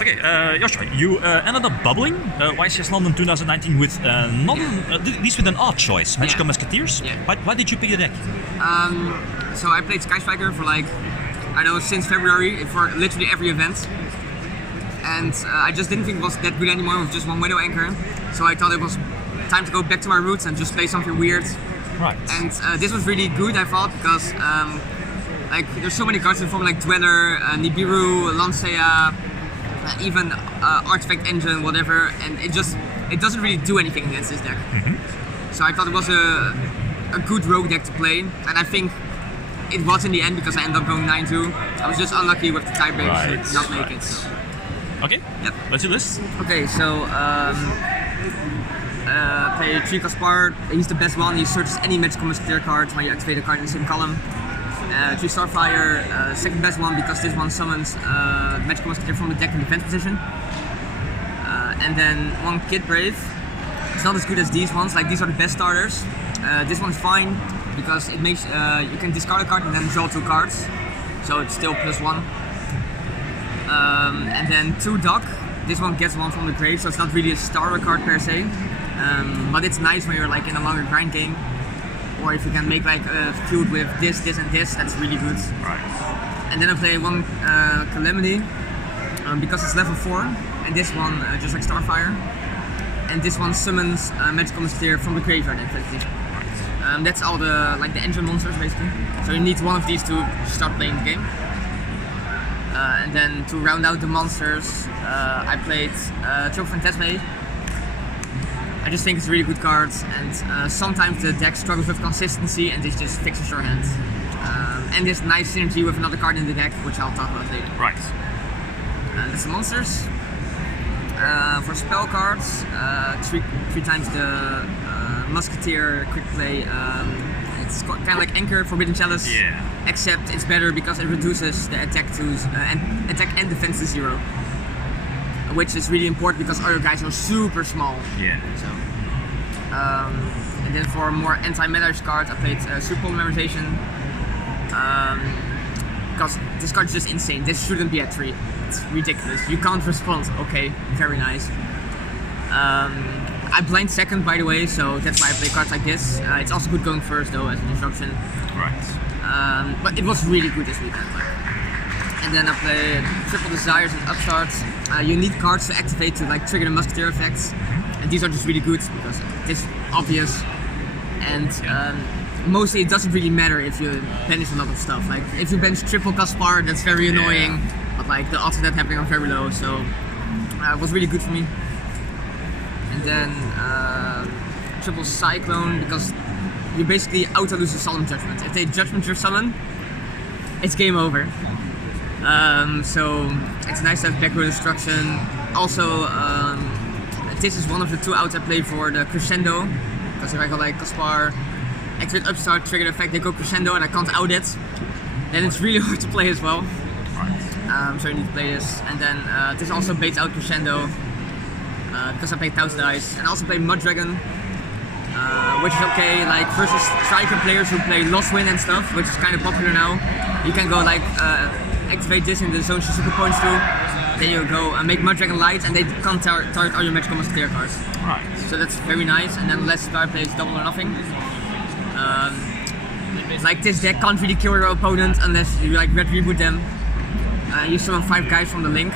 Okay, Joshua, you ended up bubbling YCS London 2019 with at least with an odd choice, Magical Musketeers. Yeah. Why did you pick the deck? So I played Sky Striker for like, I don't know, since February for literally every event. And I just didn't think it was that good anymore with just one Widow Anchor. So I thought it was time to go back to my roots and just play something weird. Right. And this was really good, I thought, because like there's so many cards in the form like Dweller, Nibiru, Lancea, even Artifact Engine, whatever, and it doesn't really do anything against this deck. Mm-hmm. So I thought it was a good rogue deck to play, and I think it was in the end because I ended up going 9-2. I was just unlucky with the tiebreaks to not make it. So. Okay, yep. Let's do this. Okay, so play 3 Caspar. He's the best one. He searches any Magical Musketeer card when you activate a card in the same column. 3 Starfire, second best one because this one summons Magical Musketeer from the deck in defense position. And then 1 Kid Brave. It's not as good as these ones, like these are the best starters. This one's fine because it makes you can discard a card and then draw 2 cards. So it's still +1. And then 2 Dock. This one gets 1 from the grave, so it's not really a starter card per se. But it's nice when you're like in a longer grind game. Or if you can make like a feud with this, and this, that's really good. Right. And then I play 1 Calamity because it's level 4, and this one just like Starfire, and this one summons Magical Musketeer from the graveyard. Effectively. That's all the the engine monsters basically. So you need one of these to start playing the game. And then to round out the monsters, I played Triple Phantasme. I just think it's a really good card, and sometimes the deck struggles with consistency and this just fixes your hand. And there's nice synergy with another card in the deck, which I'll talk about later. Right. That's the monsters. For spell cards, 3 times the Musketeer quick play. It's kind of like Anchor, Forbidden Chalice, except it's better because it reduces the attack and defense to 0. Which is really important because other guys are super small. Yeah. So, and then for more anti-meta cards, I played Super Polymerization. Because this card is just insane. This shouldn't be at 3. It's ridiculous. You can't respond. Okay, very nice. I blind second, by the way, so that's why I play cards like this. It's also good going first, though, as an instruction. Right. But it was really good this weekend. And then I played Triple Desires and Upstarts. You need cards to activate to trigger the Musketeer effects, and these are just really good because it's obvious. And mostly it doesn't really matter if you banish a lot of stuff. Like if you bench Triple Caspar, that's very annoying, but the odds of that happening are very low. So it was really good for me. And then Triple Cyclone because you basically auto lose a Solemn Judgment. If they Judgment your summon, it's game over. So it's nice to have back row destruction. Also, this is one of the 2 outs I play for the Crescendo. Because if I go Caspar, activate Upstart, trigger the effect, they go Crescendo and I can't out it, then it's really hard to play as well. So you need to play this. And then this also baits out Crescendo because I play Taos Dice. And I also play Mud Dragon, which is okay, versus striker players who play Lost Wind and stuff, which is kind of popular now. You can go activate this in the zone she super points to, then you go and make Mud Dragon light and they can't target all your Magical Musketeer cards. Right. So that's very nice, and then less star plays double or nothing. This deck can't really kill your opponent unless you red reboot them. You summon 5 guys from the link.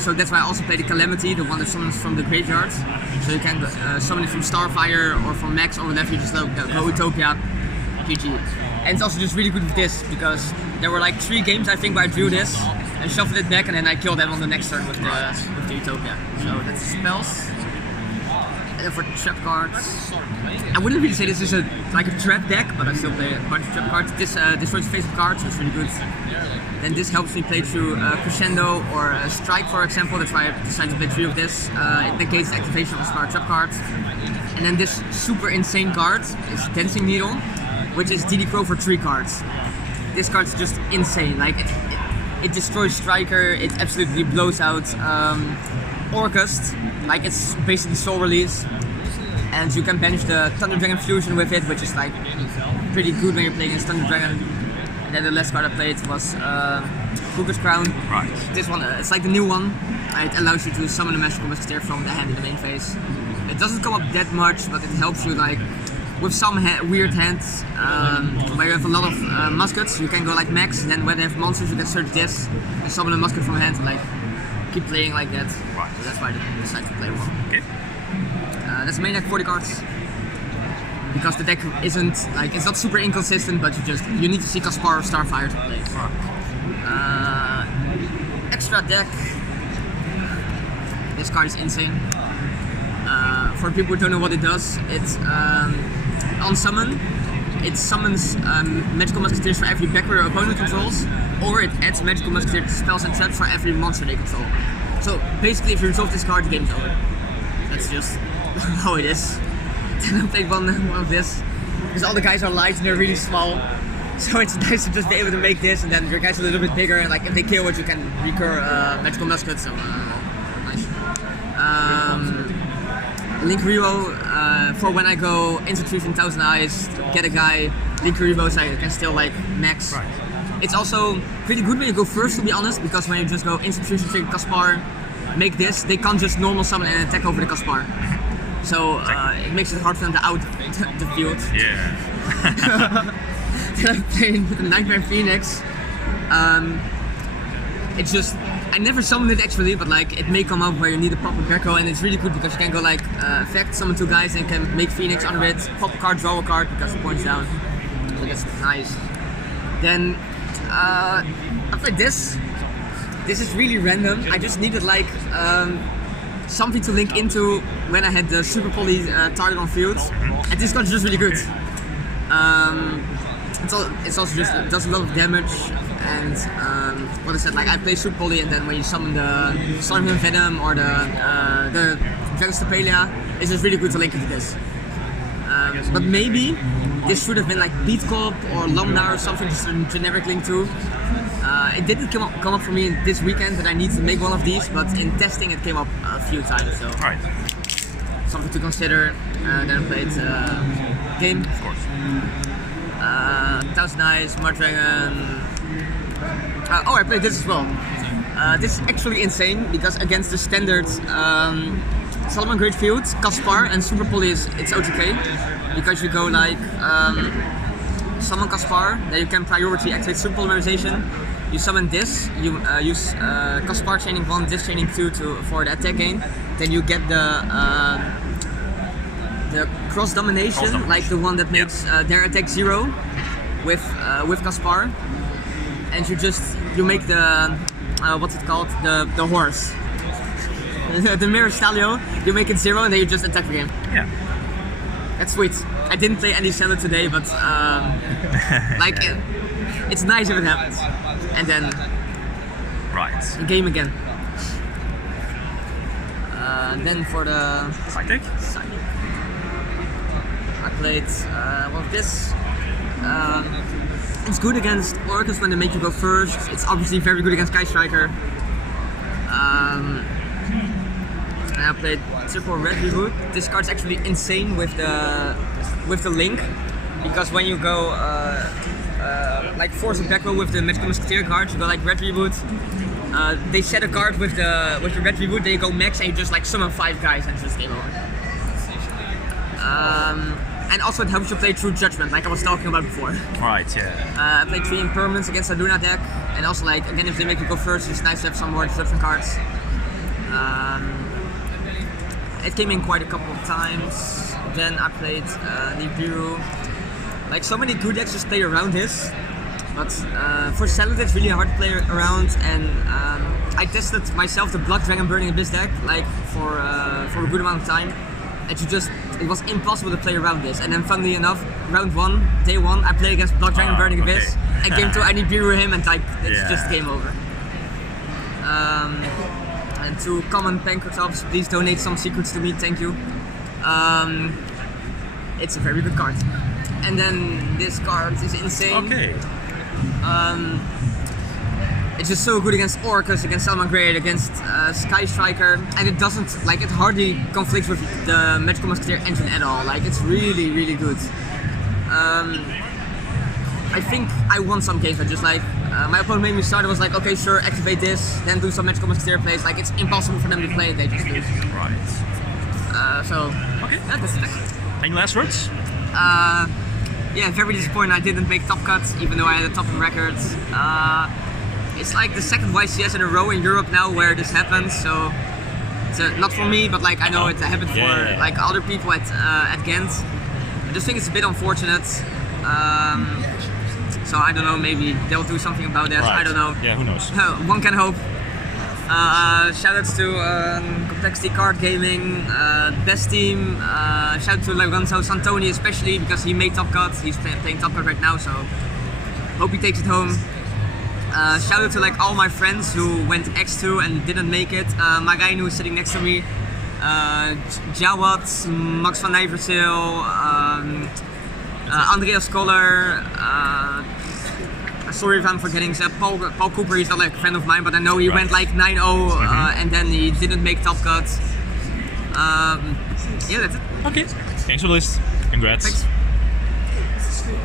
So that's why I also play the Calamity, the one that summons from the graveyard. So you can summon it from Starfire or from Max or whatever, you just go Utopia, GG. And it's also just really good with this because there were 3 games I think where I drew this and shuffled it back and then I killed them on the next turn with the Utopia. So that's the spells. And then for trap cards, I wouldn't really say this is a trap deck, but I still play a bunch of trap cards. This destroys face of cards, so it's really good. Then this helps me play through Crescendo or Strike, for example. That's why I decided to play 3 of this. It negates the activation of smart trap cards. And then this super insane card is Dancing Needle, which is DD Crow for 3 cards. This card's just insane. It destroys Striker. It absolutely blows out Orcust. It's basically Soul Release. And you can banish the Thunder Dragon Fusion with it, which is pretty good when you're playing against Thunder Dragon. And then the last card I played was Kruger's Crown. Right. This one, it's like the new one. It allows you to summon a Magical Musketeer from the hand in the main phase. It doesn't come up that much, but it helps you like with some weird hands where you have a lot of muskets. You can go like max, and then when they have monsters, you can search this and summon a musket from a hand and like keep playing like that. Right. So that's why I decided to play one. Okay. That's the main deck, 40 cards. Because the deck isn't like it's not super inconsistent, but you need to see Caspar or Starfire to play. Extra deck. This card is insane. For people who don't know what it does, it's on summon. It summons Magical Musketeers for every back row opponent controls, or it adds Magical Musketeer spells and traps for every monster they control. So basically, if you resolve this card, the game is over. That's just how it is. Then I played one of this, because all the guys are light and they're really small. So it's nice to just be able to make this, and then your guys are a little bit bigger, and like if they kill it, you can recur Magical Muskets. So nice. Link Revo for when I go Institution 1000 Eyes, get a guy, Link Revo, so I can still like max. Right. It's also pretty good when you go first, to be honest, because when you just go Institution trigger Caspar, make this, they can't just normal summon and attack over the Caspar. So it makes it hard for them to out the field. Yeah. Then I played Nightmare Phoenix. It's just, I never summoned it actually, but like it may come up where you need a proper back row, and it's really good because you can go like effect, summon 2 guys, and can make Phoenix under it, pop a card, draw a card because it points down. So that's nice. Then I played this. This is really random. I just needed like something to link into when I had the Super Poly target on field, and this card is just really good. It's also just it does a lot of damage, and what I said, like I play Super Poly, and then when you summon the Storm Venom or the Dragon Stapelia, it's just really good to link into this. But maybe this should have been like Beat Cop or Lambda or something, just a generic link to. It didn't come up for me this weekend that I need to make one of these, but in testing it came up a few times, so Right. something to consider. Then I played game, Of course. 1000 Eyes, Mud Dragon. I played this as well. This is actually insane because against the standard Solomon Great Field, Caspar and Super Poly it's OTK because you go like summon Caspar, then you can priority activate Super Polymerization. You summon this, you use Caspar chaining 1, this chaining 2 for the attack gain. Then you get the cross domination, like the one that makes their attack 0 with Caspar, and you make the what's it called, the horse, the Mirror Stallion. You make it 0 and then you just attack the game. Yeah. That's sweet. I didn't play any Standard today, but like it's nice if it happens. And then Right. game again. Then for the Psychic? I played one of this. It's good against Orcus when they make you go first. It's obviously very good against Sky Striker. And I played Triple Red Reboot. This card's actually insane with the link, because when you go like force a back row with the Magical Musketeer card, you go like Red Reboot. They set a card with the Red Reboot, then you go max and you just like summon 5 guys and it's just game over. And also it helps you play True Judgment, like I was talking about before. Right, yeah. I played 3 Impermanents against a Luna deck, and also like again if they make you go first, it's nice to have some more disruption cards. It came in quite a couple of times. Then I played Nibiru. Like so many good decks just play around this, but for Salad it's really hard to play around, and I tested myself the Blood Dragon Burning Abyss deck like for a good amount of time, and it was impossible to play around this. And then funnily enough, round 1, day 1, I played against Blood Dragon Burning Abyss, and game 2 I Nibiru him, and like it's just game over. And to common Pankratops, please donate some secrets to me, thank you. It's a very good card. And then this card is insane. Okay. It's just so good against Orcus, against Salmon Grade, against Sky Striker, and it doesn't, like it hardly conflicts with the Magical Musketeer engine at all. Like it's really, really good. I think I won some games, but just like My opponent made me start. It was like, okay, sure, activate this, then do some Magical Musketeer plays. Like, it's impossible for them to play it, they just lose. Right. So, Okay. yeah, that's it. Any last words? Yeah, very disappointed I didn't make top cuts, even though I had a top record. It's like the second YCS in a row in Europe now where this happens, so it's not for me, but like I know it happened for like other people at Ghent. I just think it's a bit unfortunate. So I don't know, maybe they'll do something about that. Right. I don't know. Yeah, who knows? One can hope. Shoutouts to Complexity Card Gaming, Best Team. Shout out to Lorenzo Santoni especially because he made top cut. He's playing top cut right now, so hope he takes it home. Shout out to like all my friends who went X2 and didn't make it. My guy who is sitting next to me, Jawad, Max van Nijverseel, Andreas Koller. Sorry if I'm forgetting Paul Cooper, he's not like a friend of mine, but I know he went like 9-0 and then he didn't make top cuts. Yeah, that's it. Okay. Thanks for the list. Congrats. Thanks.